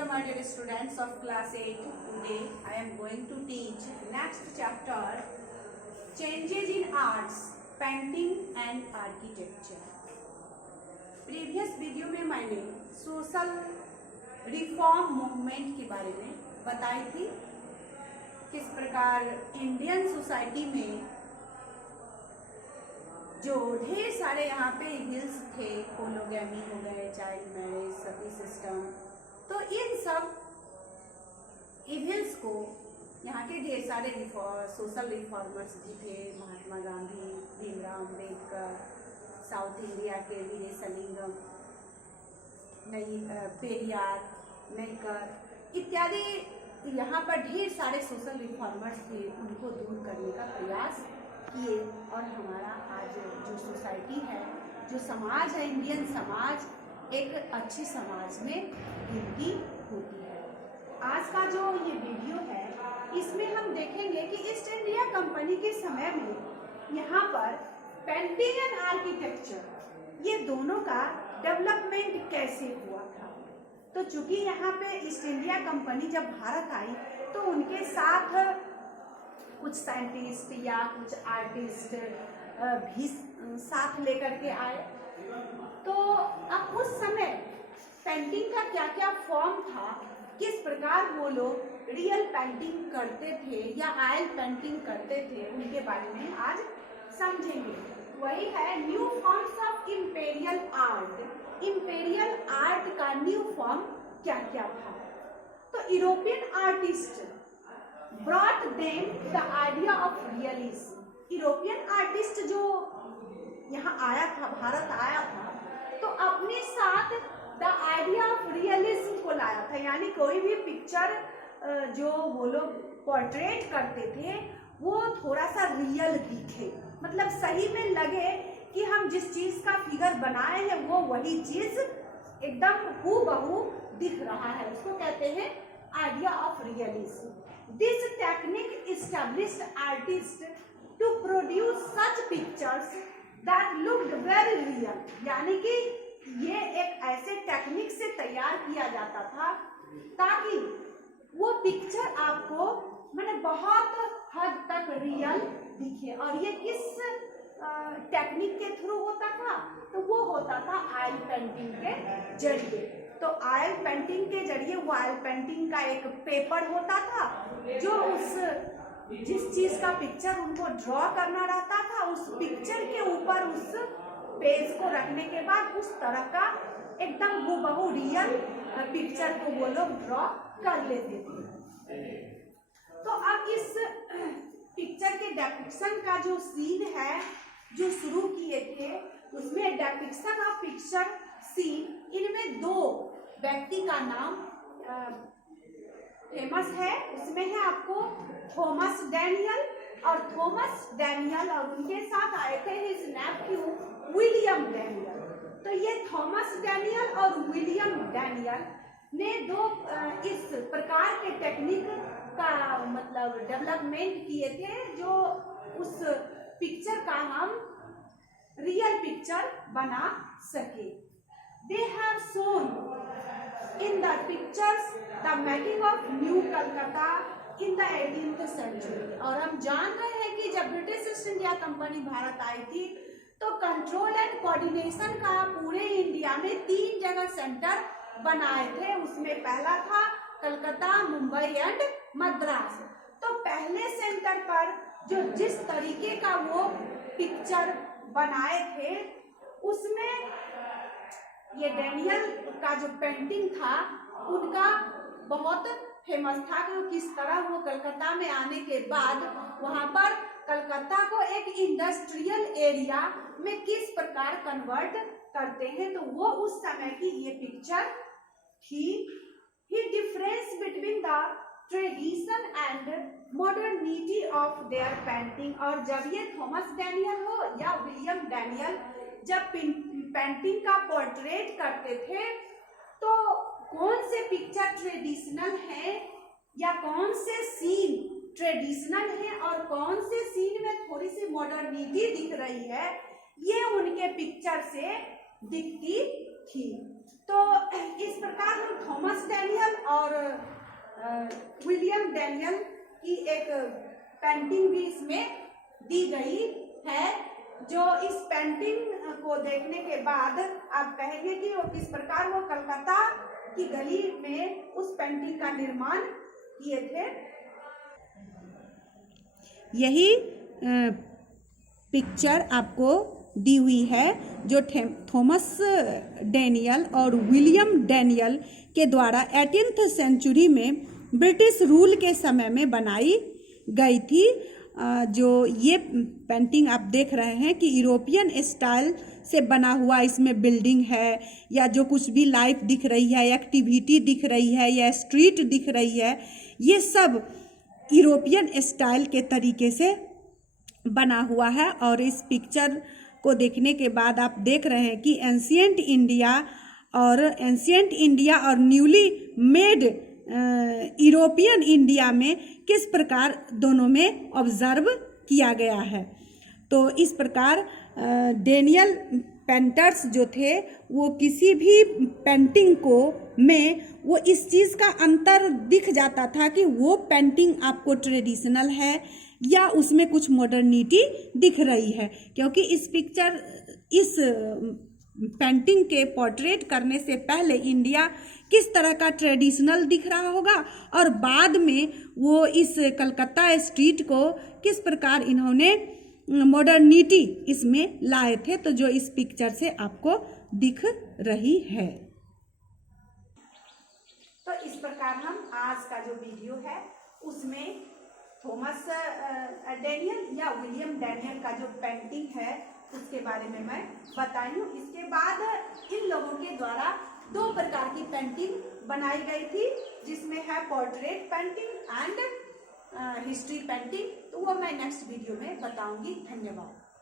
Hello my dear students of class 8. Today I am going to teach next chapter, changes in arts, painting and architecture. Previous video में मैंने social reform movement के बारे में बताई थी, किस प्रकार इंडियन सोसाइटी में जो ढेर सारे यहाँ पे इविल्स थे, पोलोगैमी हो गए, चाइल्ड मैरिज, सती सिस्टम, तो इन सब इविल्स को यहाँ के ढेर सारे सोशल रिफॉर्मर्स भी थे, महात्मा गांधी, भीमराव अम्बेडकर, साउथ इंडिया के वीरेशलिंगम, पेरियार, नैकर इत्यादि यहाँ पर ढेर सारे सोशल रिफॉर्मर्स थे, उनको दूर करने का प्रयास किए। और हमारा आज जो सोसाइटी है, जो समाज है, इंडियन समाज एक अच्छी समाज में गिनती होती है। आज का जो ये वीडियो है, इसमें हम देखेंगे कि ईस्ट इंडिया कंपनी के समय में यहाँ पर पेंटिंग एंड आर्किटेक्चर, ये दोनों का डेवलपमेंट कैसे हुआ था। तो चूंकि यहाँ पे ईस्ट इंडिया कंपनी जब भारत आई तो उनके साथ कुछ साइंटिस्ट या कुछ आर्टिस्ट भी साथ लेकर के आए। तो अब उस समय पेंटिंग का क्या क्या फॉर्म था, किस प्रकार वो लोग रियल पेंटिंग करते थे या ऑयल पेंटिंग करते थे, उनके बारे में आज समझेंगे। वही है new forms of imperial art. Imperial art का न्यू फॉर्म क्या क्या था। तो European artist brought them the idea of realism. European artist जो यहाँ आया था, भारत आया था, तो अपने साथ द आइडिया ऑफ रियलिज्म को लाया था। यानी कोई भी पिक्चर जो वो लोग पोर्ट्रेट करते थे वो थोड़ा सा रियल दिखे, मतलब सही में लगे कि हम जिस चीज का फिगर बनाए हैं वो वही चीज एकदम हूबहू दिख रहा है, उसको कहते हैं idea of realism. This technique established artists to produce such pictures that looked very real. यानी कि ये एक ऐसे टेक्निक से तैयार किया जाता था ताकि वो पिक्चर आपको मैंने बहुत हद तक रियल दिखे। और ये किस टेक्निक के थ्रू होता था, तो वो होता था ऑयल पेंटिंग के जरिए। तो ऑयल पेंटिंग के जरिए वो ऑयल पेंटिंग का एक पेपर होता था जो उस जिस चीज का पिक्चर उनको ड्रॉ करना रहता था, उस पिक्चर के ऊपर उस पेज को रखने के बाद उस तरह का एकदम हूबहू रियल पिक्चर को वो लोग ड्रॉ कर लेते थे। तो अब इस पिक्चर के डेपिक्शन का जो सीन है जो शुरू किए थे, उसमें डेपिक्शन ऑफ पिक्चर सीन, इनमें दो व्यक्ति का नाम फेमस है। उसमें है आपको थॉमस डैनियल, और थॉमस डैनियल और उनके साथ आए थे हिज नेफ्यू विलियम डैनियल। तो ये थॉमस डैनियल और विलियम डैनियल ने दो इस प्रकार के टेक्निक का मतलब डेवलपमेंट किए थे जो उस पिक्चर का हम रियल पिक्चर बना सके। They have shown in the pictures the making of New Calcutta in the 18th century। और हम जान रहे हैं कि जब British East India Company Bharat आई थी तो कंट्रोल एंड कोऑर्डिनेशन का पूरे इंडिया में 3 जगह सेंटर बनाए थे। उसमें पहला था कलकत्ता, मुंबई एंड मद्रास। तो पहले सेंटर पर जो जिस तरीके का वो पिक्चर बनाए थे, उसमें ये डैनियल का जो पेंटिंग था उनका बहुत फेमस था कि किस तरह वो कलकत्ता में आने के बाद वहां पर कलकत्ता को एक इंडस्ट्रियल एरिया में किस प्रकार कन्वर्ट करते हैं। तो वो उस समय की ये पिक्चर थी। He difference between the tradition and modernity of their painting. और जब ये थॉमस डैनियल हो या विलियम डैनियल जब पेंटिंग का पोर्ट्रेट करते थे तो कौन से पिक्चर ट्रेडिशनल है या कौन से सीन ट्रेडिशनल है और कौन से सीन में थोड़ी सी मॉडर्निटी दिख रही है, ये उनके पिक्चर से दिखती थी। तो इस प्रकार हम थॉमस डैनियल और विलियम डैनियल की एक पेंटिंग भी इसमें दी गई है, जो इस पेंटिंग को देखने के बाद आप कहेंगे कि वो किस प्रकार वो कलकत्ता की गली में उस पेंटिंग का निर्माण किए थे। यही पिक्चर आपको दी हुई है जो थॉमस डैनियल और विलियम डैनियल के द्वारा 18th सेंचुरी में ब्रिटिश रूल के समय में बनाई गई थी। जो ये पेंटिंग आप देख रहे हैं कि यूरोपियन स्टाइल से बना हुआ इसमें बिल्डिंग है, या जो कुछ भी लाइफ दिख रही है, एक्टिविटी दिख रही है, या स्ट्रीट दिख रही है, ये सब यूरोपियन स्टाइल के तरीके से बना हुआ है। और इस पिक्चर को देखने के बाद आप देख रहे हैं कि एंशिएंट इंडिया और न्यूली मेड यूरोपियन इंडिया में किस प्रकार दोनों में ऑब्जर्व किया गया है। तो इस प्रकार डैनियल पेंटर्स जो थे वो किसी भी पेंटिंग को में वो इस चीज़ का अंतर दिख जाता था कि वो पेंटिंग आपको ट्रेडिशनल है या उसमें कुछ मॉडर्निटी दिख रही है, क्योंकि इस पेंटिंग के पोर्ट्रेट करने से पहले इंडिया किस तरह का ट्रेडिशनल दिख रहा होगा और बाद में वो इस कलकत्ता स्ट्रीट को किस प्रकार इन्होंने मॉडर्निटी इसमें लाए थे, तो जो इस पिक्चर से आपको दिख रही है। तो इस प्रकार हम आज का जो वीडियो है उसमें थॉमस डैनियल या विलियम डैनियल का जो पेंटिंग है उसके बारे में मैं बताई हूँ। इसके बाद इन लोगों के द्वारा 2 प्रकार की पेंटिंग बनाई गई थी, जिसमें है portrait painting and history painting. तो वो मैं नेक्स्ट वीडियो में बताऊंगी। धन्यवाद।